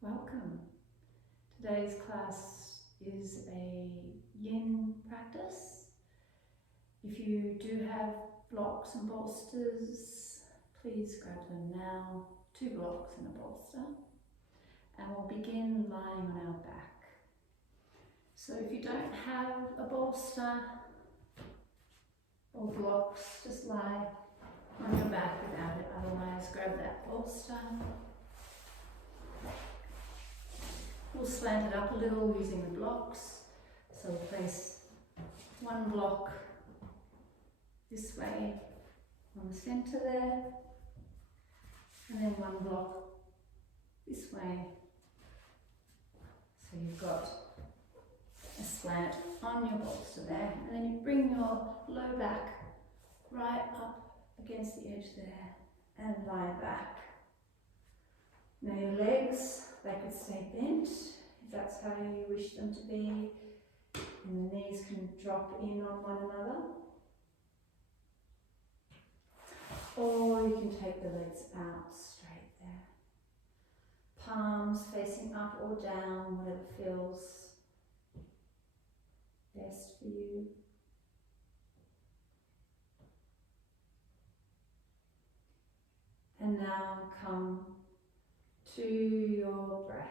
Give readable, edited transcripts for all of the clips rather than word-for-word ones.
Welcome. Today's class is a Yin practice. If you do have blocks and bolsters, please grab them now. 2 blocks and a bolster. And we'll begin lying on our back. So if you don't have a bolster or blocks, just lie on your back without it. Otherwise, grab that bolster. We'll slant it up a little using the blocks. So we'll place one block this way on the centre there, and then one block this way. So you've got a slant on your bolster there, and then you bring your low back right up against the edge there and lie back. Now your legs, they could stay bent if that's how you wish them to be, and the knees can drop in on one another. Or you can take the legs out straight there. Palms facing up or down, whatever feels best for you. And now come to your breath.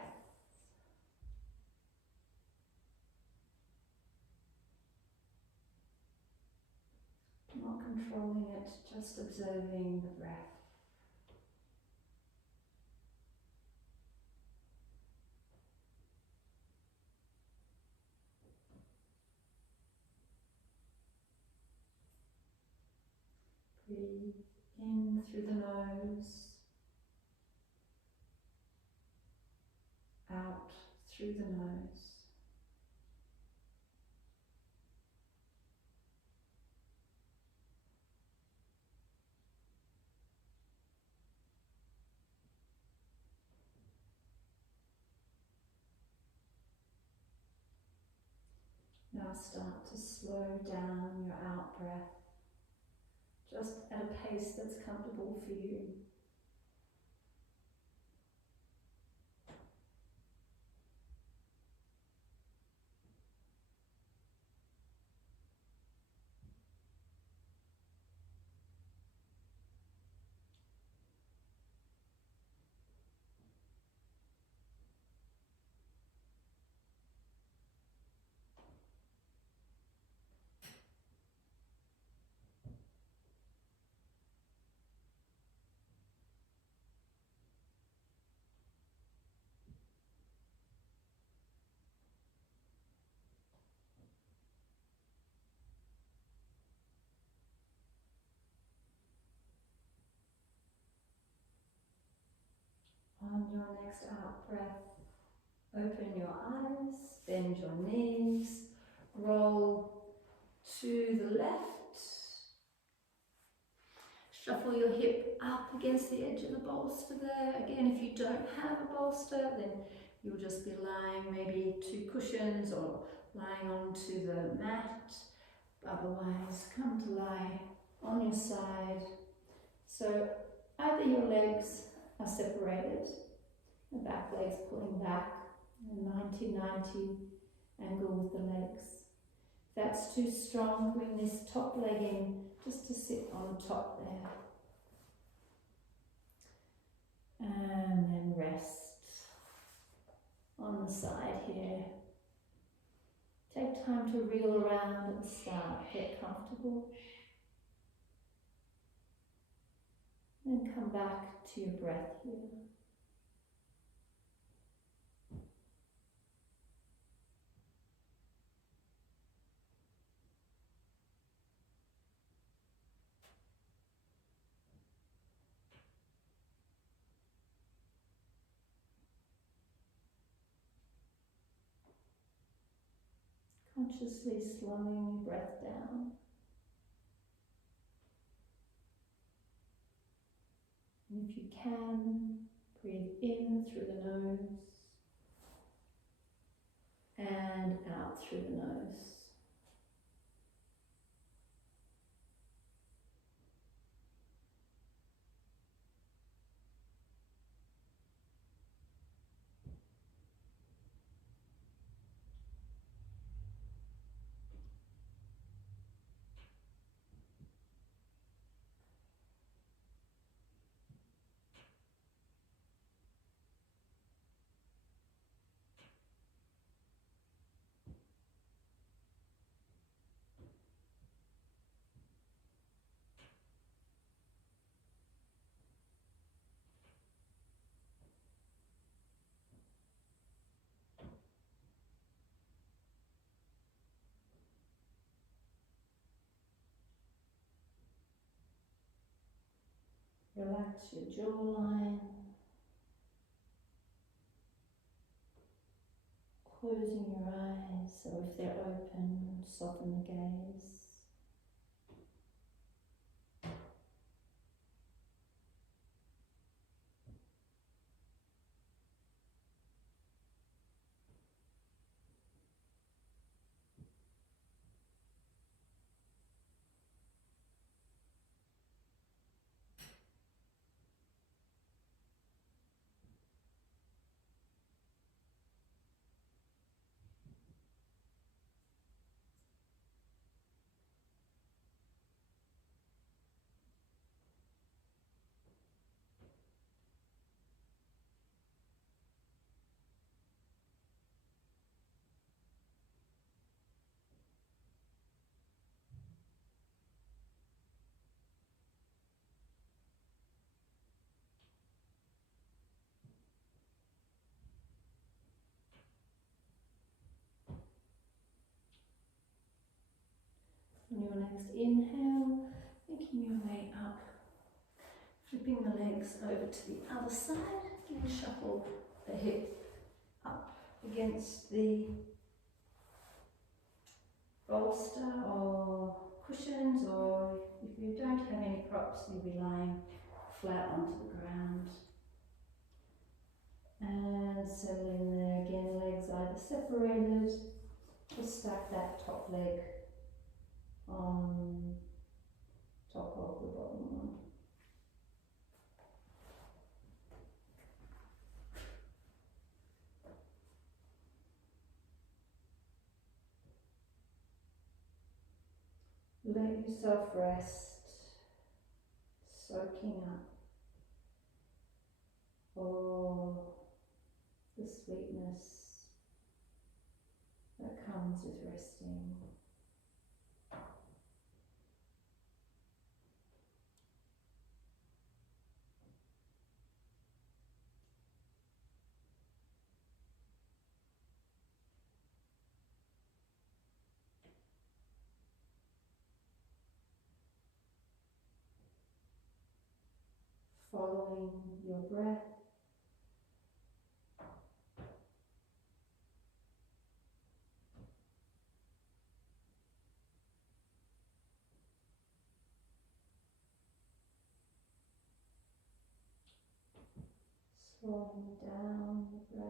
Not controlling it, just observing the breath. Breathe in through the nose, out through the nose. Now start to slow down your out breath, just at a pace that's comfortable for you. On your next out breath, open your eyes, bend your knees, roll to the left. Shuffle your hip up against the edge of the bolster there. Again, if you don't have a bolster, then you'll just be lying maybe 2 cushions or lying onto the mat. Otherwise, come to lie on your side. So either your legs are separated, the back legs pulling back, a 90-90 angle with the legs. If that's too strong, bring this top leg in just to sit on top there. And then rest on the side here. Take time to reel around at the start, get comfortable. Then come back to your breath here. Consciously slowing your breath down. And if you can, breathe in through the nose and out through the nose. Relax your jawline, closing your eyes, or if they're open, soften the gaze. On your next inhale, making your way up, flipping the legs over to the other side, and shuffle the hip up against the bolster or cushions, or if you don't have any props, you'll be lying flat onto the ground. And settle in there again, legs either separated, just stack that top leg on top of the bottom one. Let yourself rest, soaking up all the sweetness that comes with resting. Following your breath, slowing down the breath,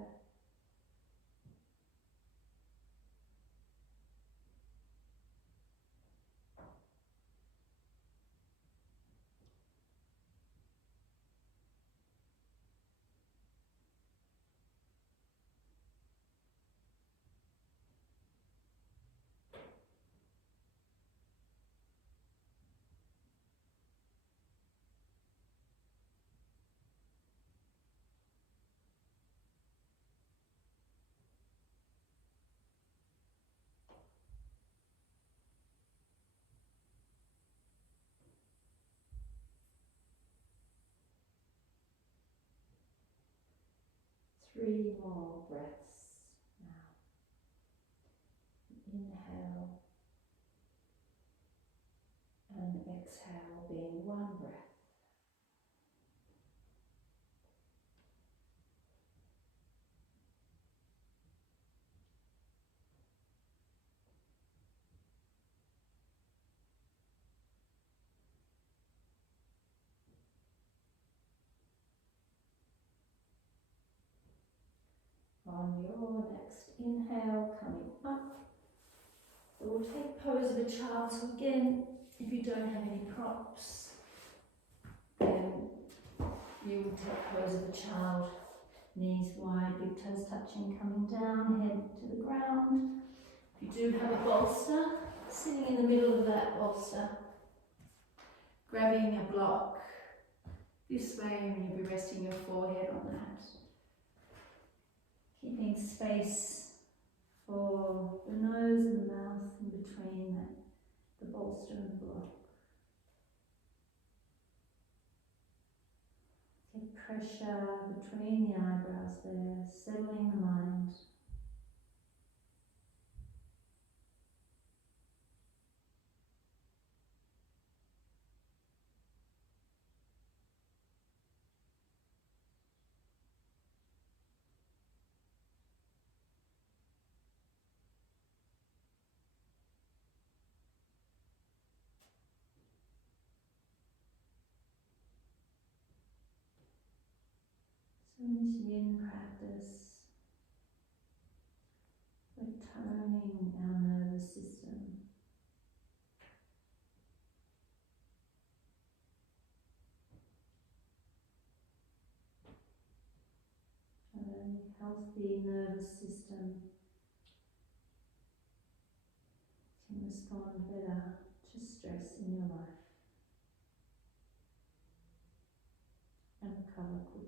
three more breaths now. Inhale and exhale being one breath. On your next inhale, coming up, we'll take pose of a child. So again, if you don't have any props, then you will take pose of a child, knees wide, big toes touching, coming down, head to the ground. If you do have a bolster, sitting in the middle of that bolster, grabbing a block this way, and you'll be resting your forehead on that. Keeping space for the nose and the mouth in between the bolster and the block. Take pressure between the eyebrows there, settling the mind. From this yin practice, we're toning our nervous system. A healthy nervous system can respond better to stress in your life and recover quicker.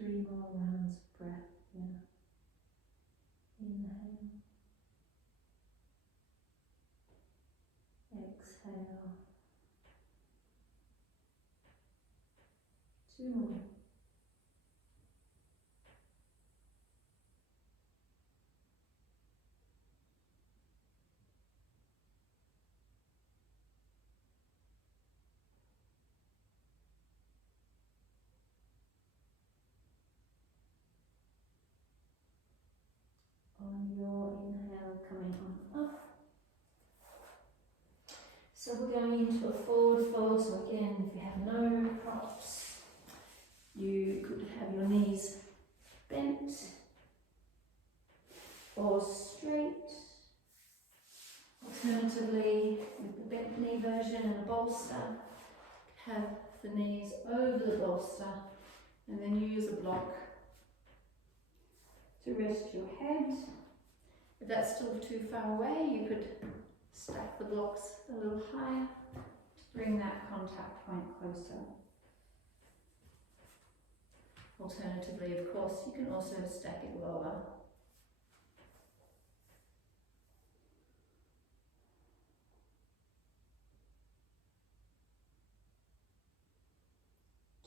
Three more rounds of breath here. Inhale. Exhale. Two more. On your inhale, coming on up. So we're going into a forward fold. So again, if you have no props, you could have your knees bent or straight. Alternatively, with the bent knee version and a bolster, have the knees over the bolster and then use a block to rest your head. If that's still too far away, you could stack the blocks a little higher to bring that contact point closer. Alternatively, of course, you can also stack it lower.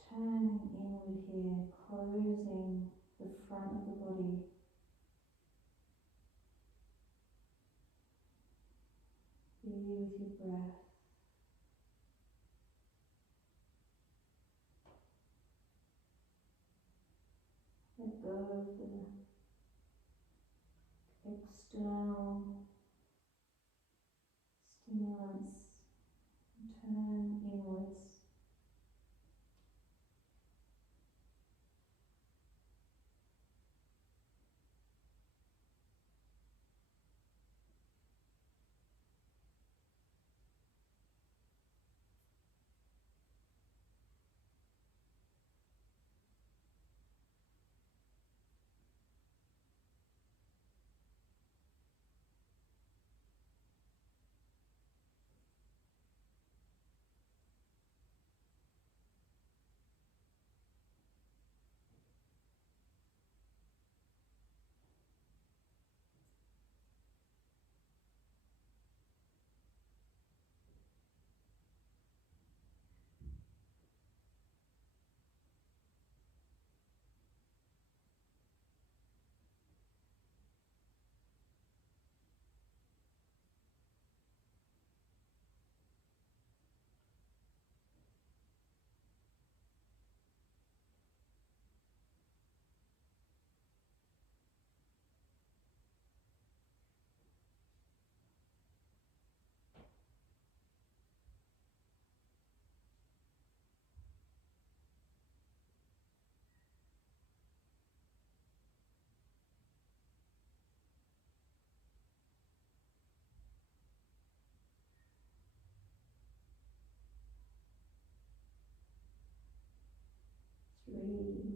Turning inward here, closing the front of the body. Be with your breath. Let go of the external stimulants and turn inwards.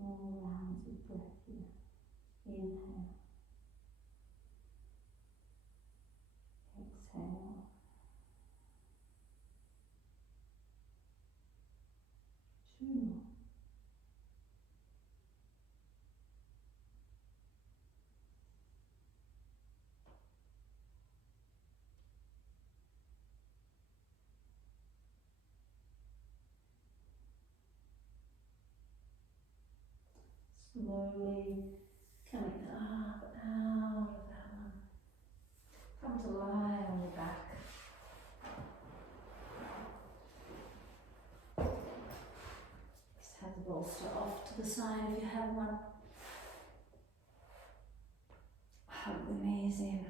Small rounds of breath here. Inhale. Exhale. 2 more. Slowly coming up, out of that one. Come to lie on your back. Just have the bolster off to the side if you have one. Hug the knees in.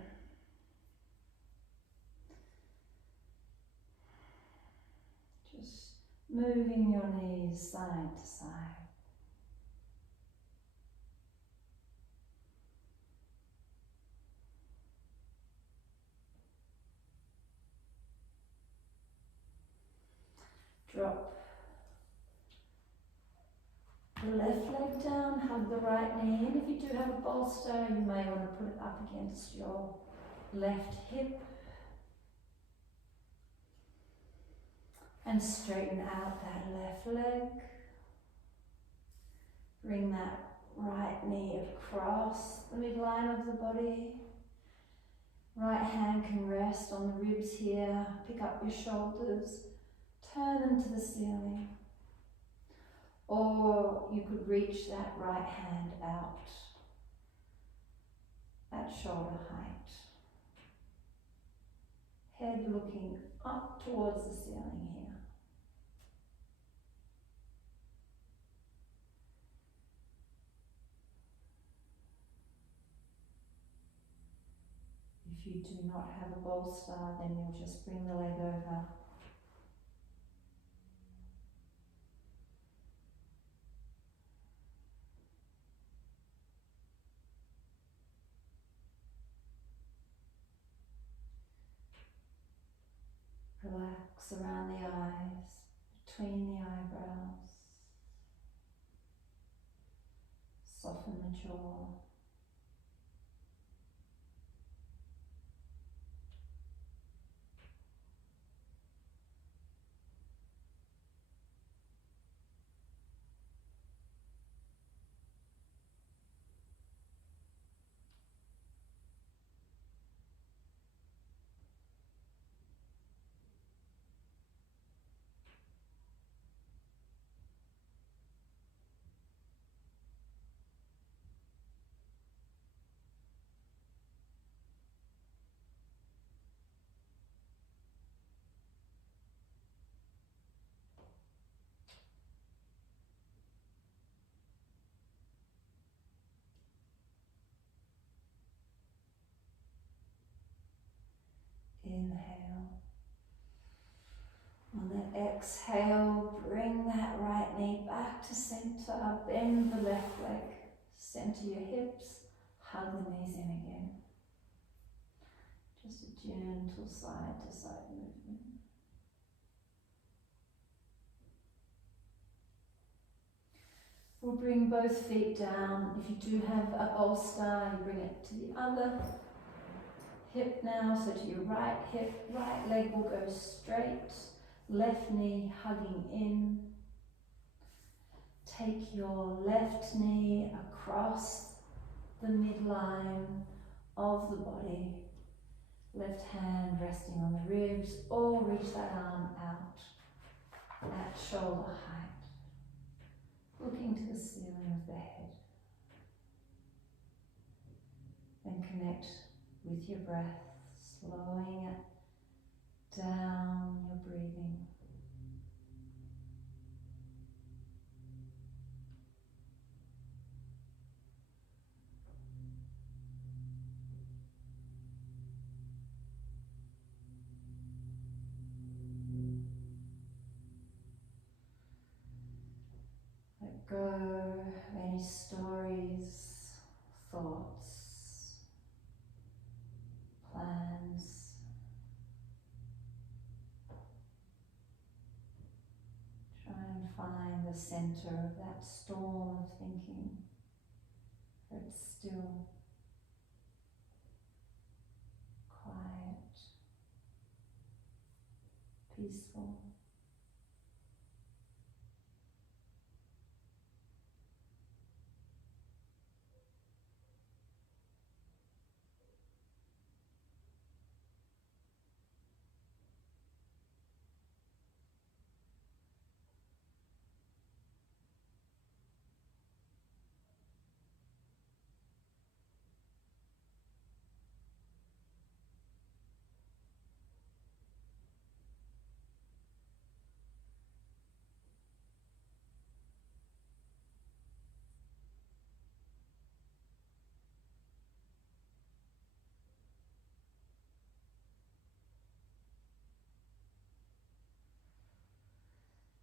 Just moving your knees side to side. Drop the left leg down, hug the right knee in. If you do have a bolster, you may want to put it up against your left hip. And straighten out that left leg. Bring that right knee across the midline of the body. Right hand can rest on the ribs here. Pick up your shoulders. Turn them to the ceiling. Or you could reach that right hand out at shoulder height. Head looking up towards the ceiling here. If you do not have a bolster, then you'll just bring the leg over. Relax around the eyes, between the eyebrows. Soften the jaw. Inhale. On the exhale, bring that right knee back to center. Bend the left leg. Center your hips. Hug the knees in again. Just a gentle side to side movement. We'll bring both feet down. If you do have a bolster, you bring it to the other hip now, so to your right hip, right leg will go straight, left knee hugging in. Take your left knee across the midline of the body, left hand resting on the ribs, or reach that arm out at shoulder height, looking to the ceiling of the head. Then connect with your breath, slowing it down your breathing. Let go of any stories, thoughts, plans. Try and find the the center of that storm of thinking. It's still, quiet, peaceful.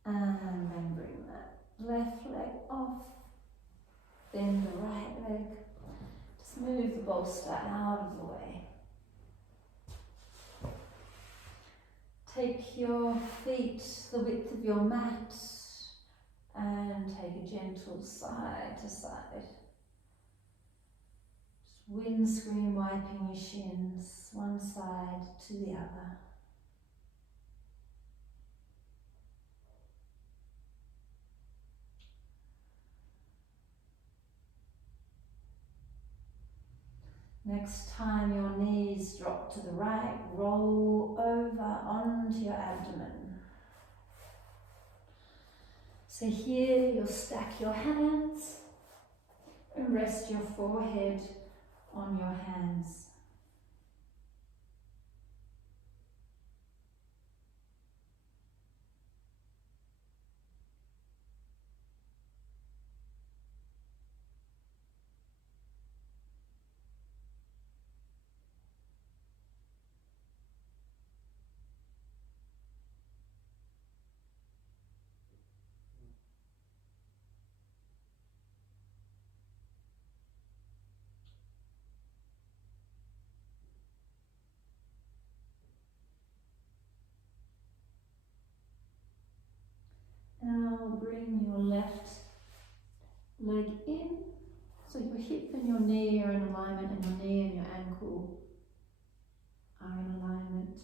And then bring that left leg off, bend the right leg, just move the bolster out of the way. Take your feet the width of your mat and take a gentle side to side. Just windscreen wiping your shins, one side to the other. Next time your knees drop to the right, roll over onto your abdomen. So here you'll stack your hands and rest your forehead on your hands. Now bring your left leg in, so your hip and your knee are in alignment, and your knee and your ankle are in alignment.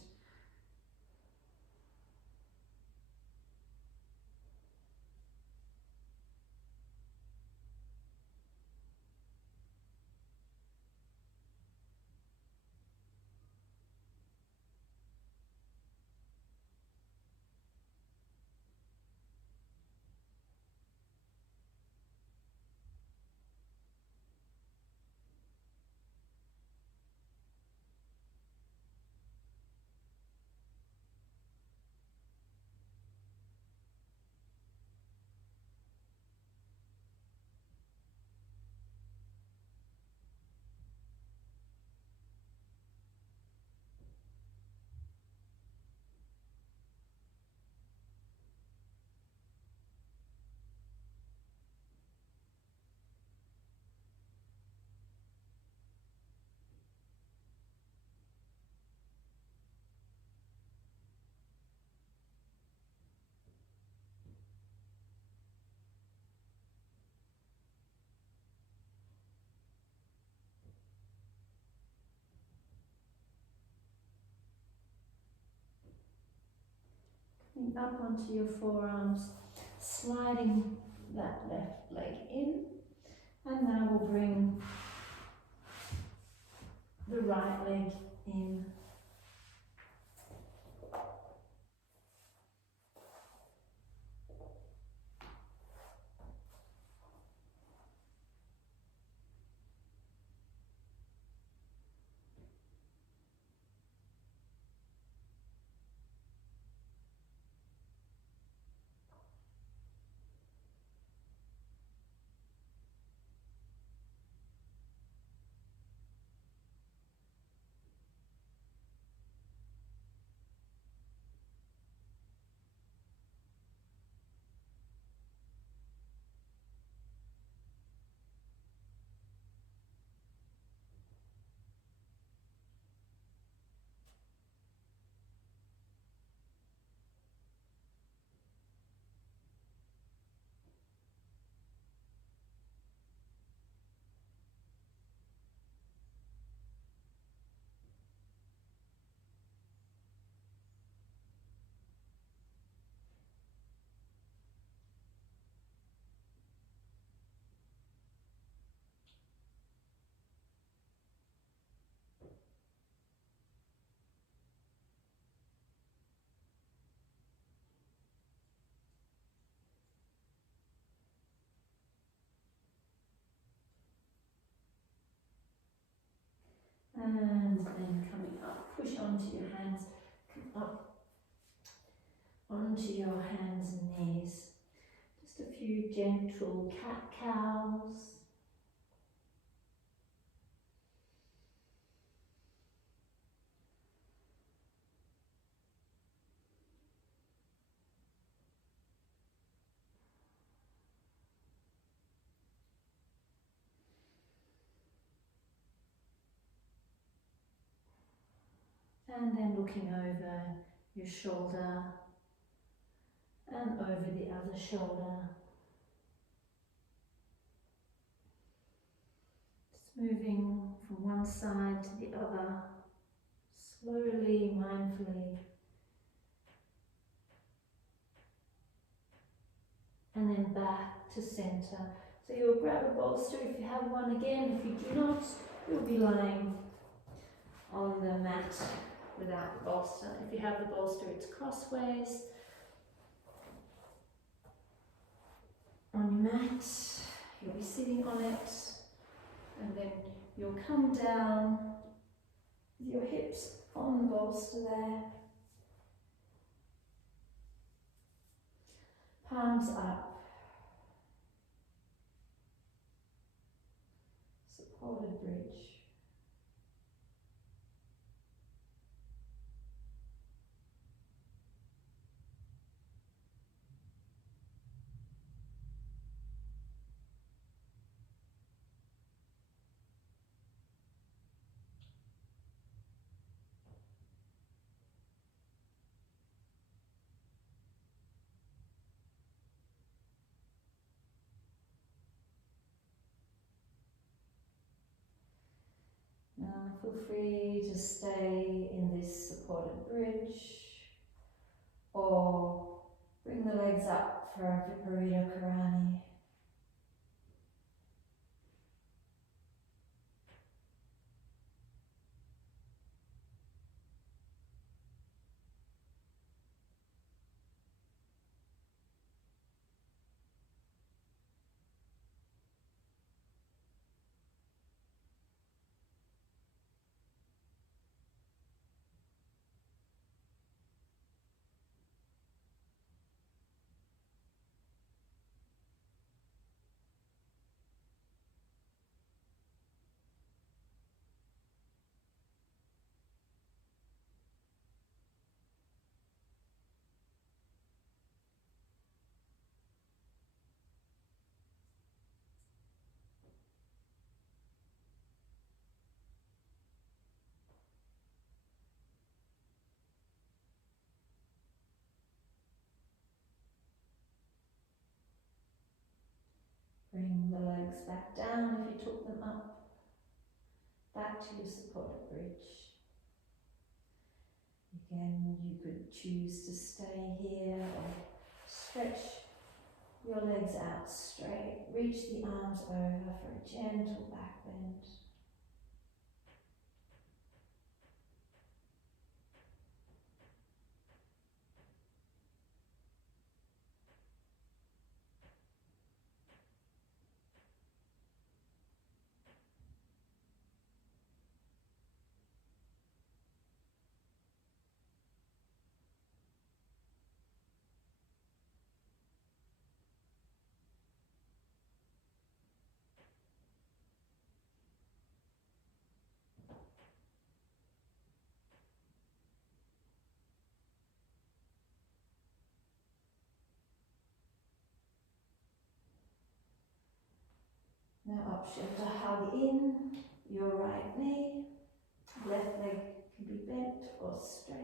Up onto your forearms, sliding that left leg in, and now we'll bring the right leg in. and then coming up. Push onto your hands, come up onto your hands and knees. Just a few gentle cat-cows. And then looking over your shoulder and over the other shoulder. Just moving from one side to the other, slowly, mindfully. And then back to center. So you'll grab a bolster if you have one again. If you do not, you'll be lying on the mat without the bolster. If you have the bolster, it's crossways on your mat. You'll be sitting on it, and then you'll come down with your hips on the bolster there. Palms up. Supported bridge. Now feel free to stay in this supported bridge or bring the legs up for a Viparita Karani. Bring the legs back down if you took them up, back to your supported bridge. Again, you could choose to stay here or stretch your legs out straight. Reach the arms over for a gentle back bend. Now up shoulder hug in, your right knee, left leg can be bent or straight.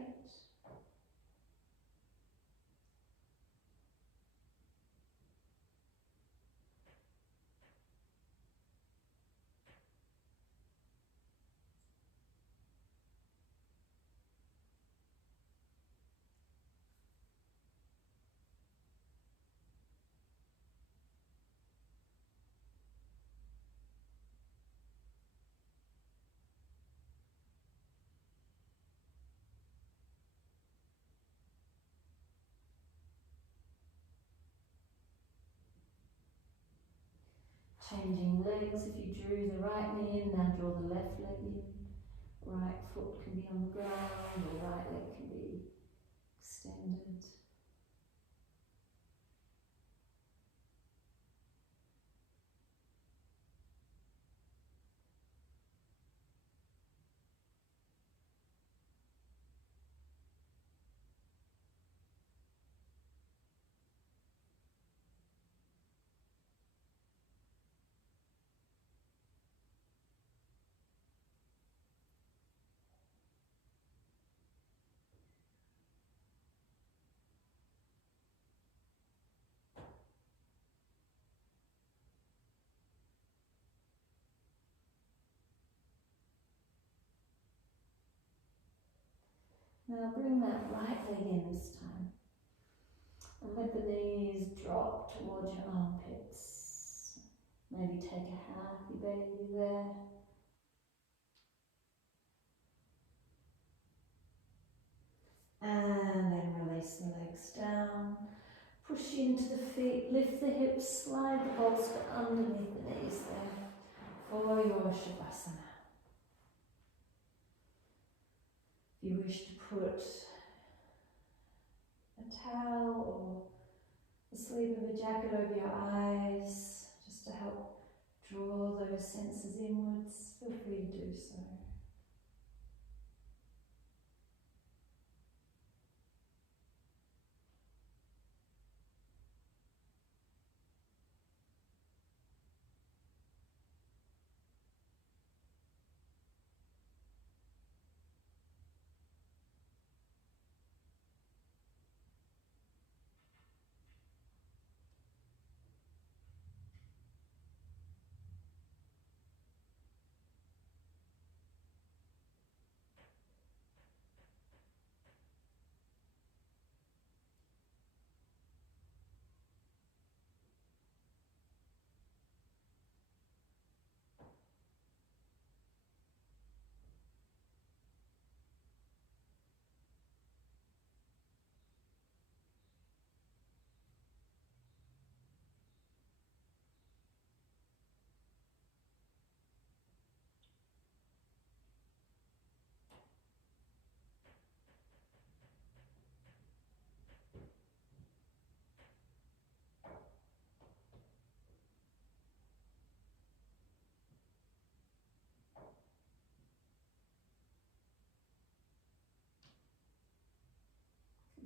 Changing legs, if you drew the right knee in, now draw the left leg in. Right foot can be on the ground or right leg can be extended. Now bring that right leg in this time. And let the knees drop towards your armpits. Maybe take a happy baby there. And then release the legs down. Push into the feet, lift the hips, slide the bolster underneath the knees there for your Shavasana. If you wish to put a towel or the sleeve of a jacket over your eyes, just to help draw those senses inwards, feel free to do so.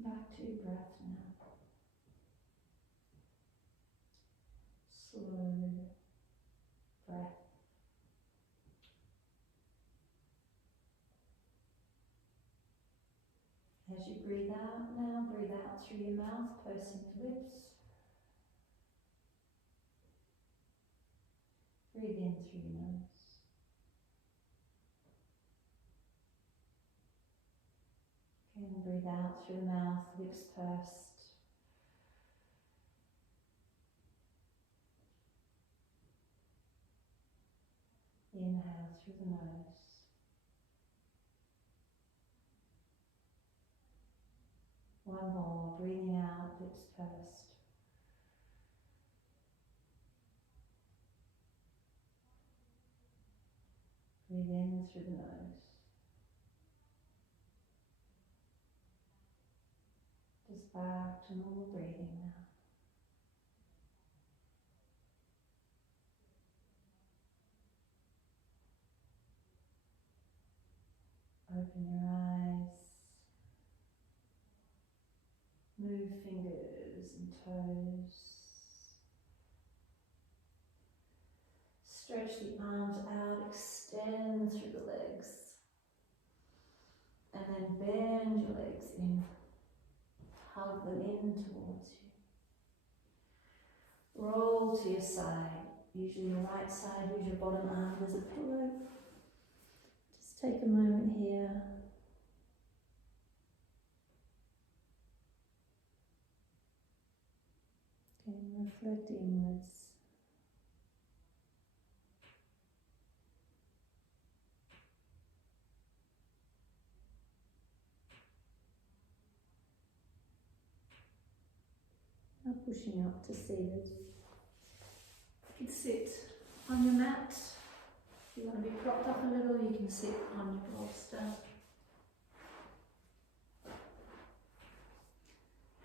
Back to your breath now. Slow breath. As you breathe out now, breathe out through your mouth, pursing your lips. Breathe in through your nose. Again, breathe out through the mouth, lips pursed. Inhale through the nose. One more, breathing out, lips pursed. Breathe in through the nose. Just back to normal breathing now. Open your eyes. Move fingers and toes. Stretch the arms out, extend through the legs. And then bend your legs in. Hug them in towards you. Roll to your side. Usually your right side, use your bottom arm as a pillow. Just take a moment here. Okay, reflect inwards. Now pushing up to seated. You can sit on your mat If you want to be propped up a little, you can sit on your bolster.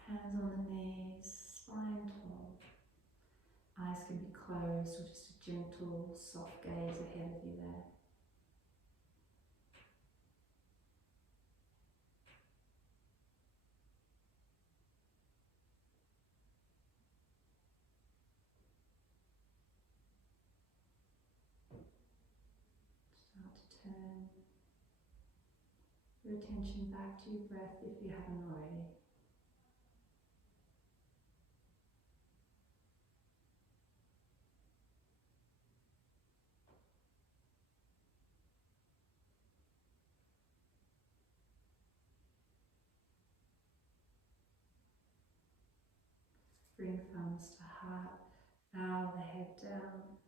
Hands on the knees, spine tall. Eyes can be closed or just a gentle, soft gaze ahead of you there. Start to turn your attention back to your breath if you haven't already. Bring thumbs to heart, bow the head down.